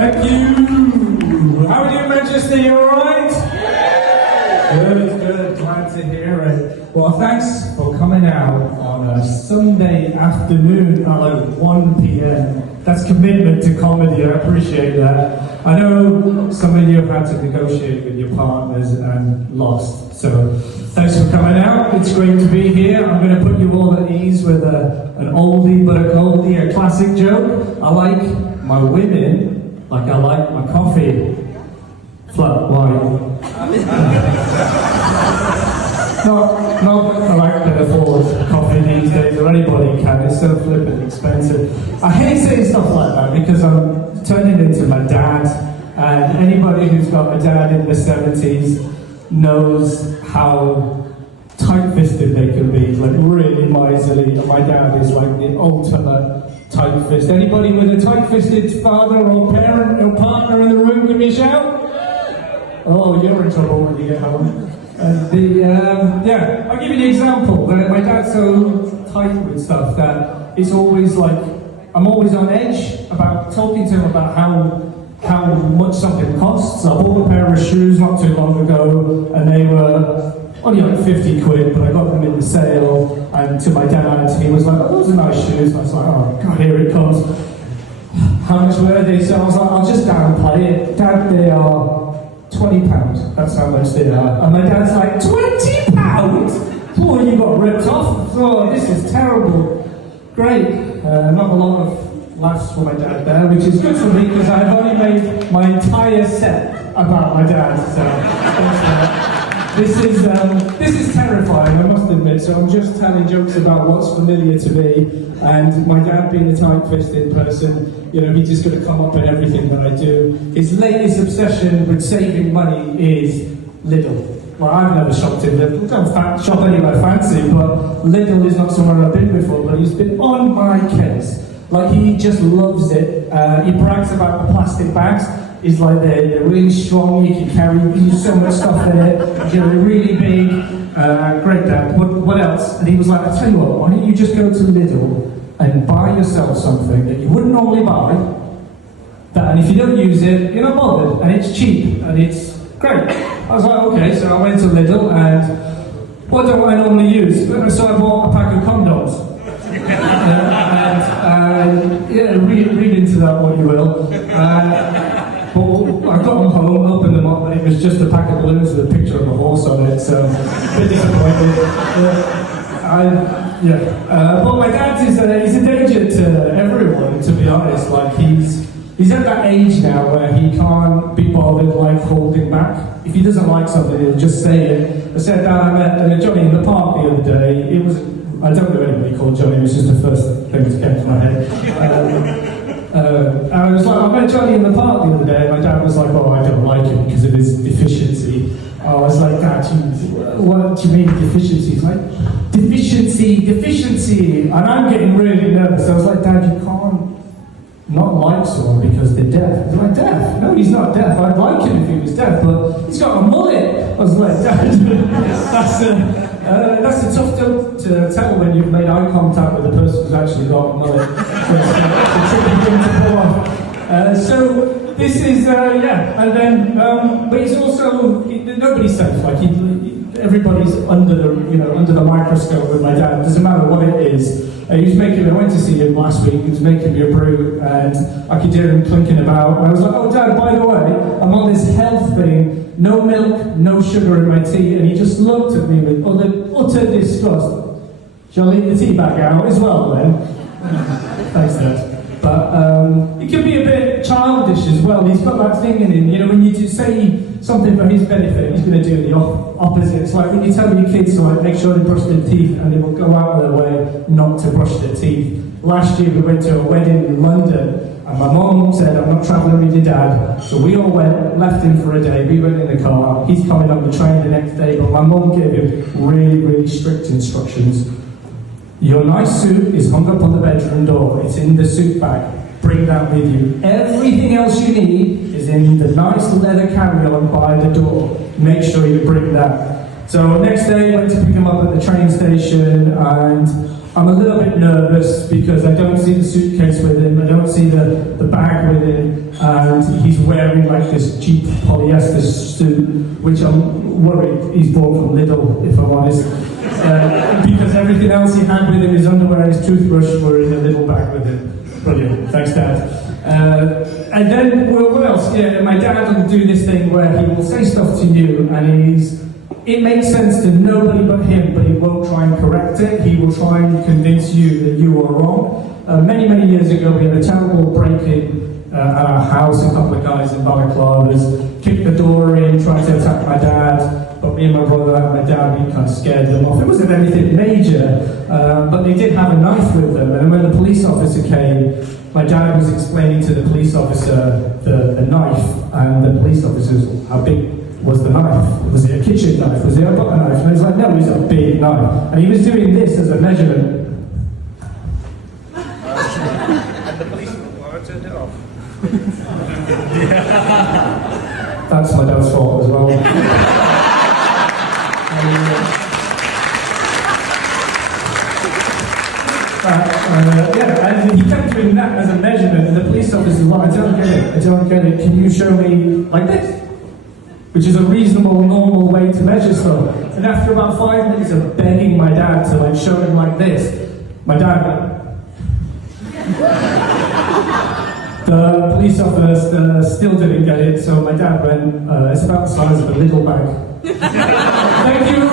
Thank you. How are you, Manchester? You all right? Good. Glad to hear it. Well, thanks for coming out on a Sunday afternoon at like 1 p.m. That's commitment to comedy. I appreciate that. I know some of you have had to negotiate with your partners and lost. So thanks for coming out. It's great to be here. I'm going to put you all at ease with an oldie but a goldie, a classic joke. I like my women like I like my coffee. Flat white. Not that I can afford coffee these days, or anybody can. It's so flippin' expensive. I hate saying stuff like that because I'm turning into my dad, and anybody who's got a dad in the 70s knows how tight-fisted they can be, like really miserly. And my dad is like the ultimate tight fist. Anybody with a tight-fisted father or parent or partner in the room, give me a shout. Oh, you're in trouble when you get home. I'll give you an example. My dad's so tight with stuff that it's always like, I'm always on edge about talking to him about how much something costs. I bought a pair of shoes not too long ago, and they were only like 50 quid, but I got them in the sale, and to my dad, he was like, oh, those are nice shoes. And I was like, oh God, here it comes. How much were they? So I was like, I'll just downplay it. Dad, they are £20. That's how much they are. And my dad's like, £20? Oh, you got ripped off? Oh, this is terrible. Great. Not a lot of laughs for my dad there, which is good for me because I've only made my entire set about my dad. So thanks for that. This is terrifying, I must admit. So I'm just telling jokes about what's familiar to me, and my dad being a tight-fisted person, you know, he's just going to come up in everything that I do. His latest obsession with saving money is Lidl. Well, I've never shopped in Lidl. Don't shop anywhere fancy, but Lidl is not somewhere I've been before. But he's been on my case. Like, he just loves it. He brags about the plastic bags. He's like, they're really strong, you can carry, you can use so much stuff in it, they're really big, great dad, what else? And he was like, I tell you what, why don't you just go to Lidl and buy yourself something that you wouldn't normally buy, and if you don't use it, you're not bothered, and it's cheap, and it's great. I was like, okay, so I went to Lidl, and what don't I normally use? So I bought a pack of condoms. Read into that what you will. But I got them home, opened them up, and it was just a pack of balloons with a picture of a horse on it, so a bit disappointed. But my dad is he's a danger to everyone, to be honest. Like, he's at that age now where he can't be bothered like holding back. If he doesn't like something, he'll just say it. I said, Dad, I met Johnny in the park the other day. I don't know anybody called Johnny, it was just the first thing that came to my head. I was like, I met Johnny in the park the other day, and my dad was like, oh, I don't like him because of his deficiency. I was like, Dad, what do you mean deficiency? He's like, deficiency. And I'm getting really nervous. I was like, Dad, you can't not like someone because they're deaf. He's like, deaf? No, he's not deaf. I'd like him if he was deaf, but he's got a mullet. I was like, Dad, that's a tough joke to tell when you've made eye contact with the person who's actually got a mullet. It's a tricky thing to pull off. So this is, and then, but he's also, nobody's safe. Like, everybody's under the microscope with my dad. It doesn't matter what it is. I went to see him last week. He was making me a brew, and I could hear him clinking about. And I was like, oh, Dad, by the way, I'm on this health thing. No milk, no sugar in my tea. And he just looked at me with utter disgust. Shall I leave the tea bag out as well, then? Thanks, Dad. But it can be a bit childish as well. He's got that thing in him, you know, when you say something for his benefit, he's going to do the opposite. It's like when you tell your kids to make sure they brush their teeth, and they will go out of their way not to brush their teeth. Last year we went to a wedding in London, and my mum said, I'm not travelling with your dad. So we all went, left him for a day, we went in the car, he's coming on the train the next day, but my mum gave him really, really strict instructions. Your nice suit is hung up on the bedroom door. It's in the suit bag. Bring that with you. Everything else you need is in the nice leather carry-on by the door. Make sure you bring that. So next day, I went to pick him up at the train station, and I'm a little bit nervous because I don't see the suitcase with him. I don't see the bag with with him, and he's wearing like this cheap polyester suit, which I'm worried he's bought from Lidl, if I'm honest. Because everything else he had with him, his underwear and his toothbrush, were in a little bag with him. Brilliant, thanks Dad. And then, well, what else? Yeah, my dad will do this thing where he will say stuff to you, and it makes sense to nobody but him, but he won't try and correct it. He will try and convince you that you are wrong. Many, many years ago, we had a terrible break-in at our house. A couple of guys in balaclavas kicked the door in, tried to attack my dad. But me and my brother and my dad, we kind of scared them off. It wasn't anything major, but they did have a knife with them. And when the police officer came, my dad was explaining to the police officer the knife, and the police officer was, how big was the knife? Was it a kitchen knife? Was it a butter knife? And he was like, no, it was a big knife. And he was doing this as a measurement. And the police, well, I turned it off. That's my dad's fault as well. And he kept doing that as a measurement, and the police officer was like, I don't get it, can you show me like this? Which is a reasonable, normal way to measure stuff. And after about 5 minutes of begging my dad to like show him like this, my dad went. The police officer still didn't get it, so my dad went, it's about the size of a little bag. Thank you,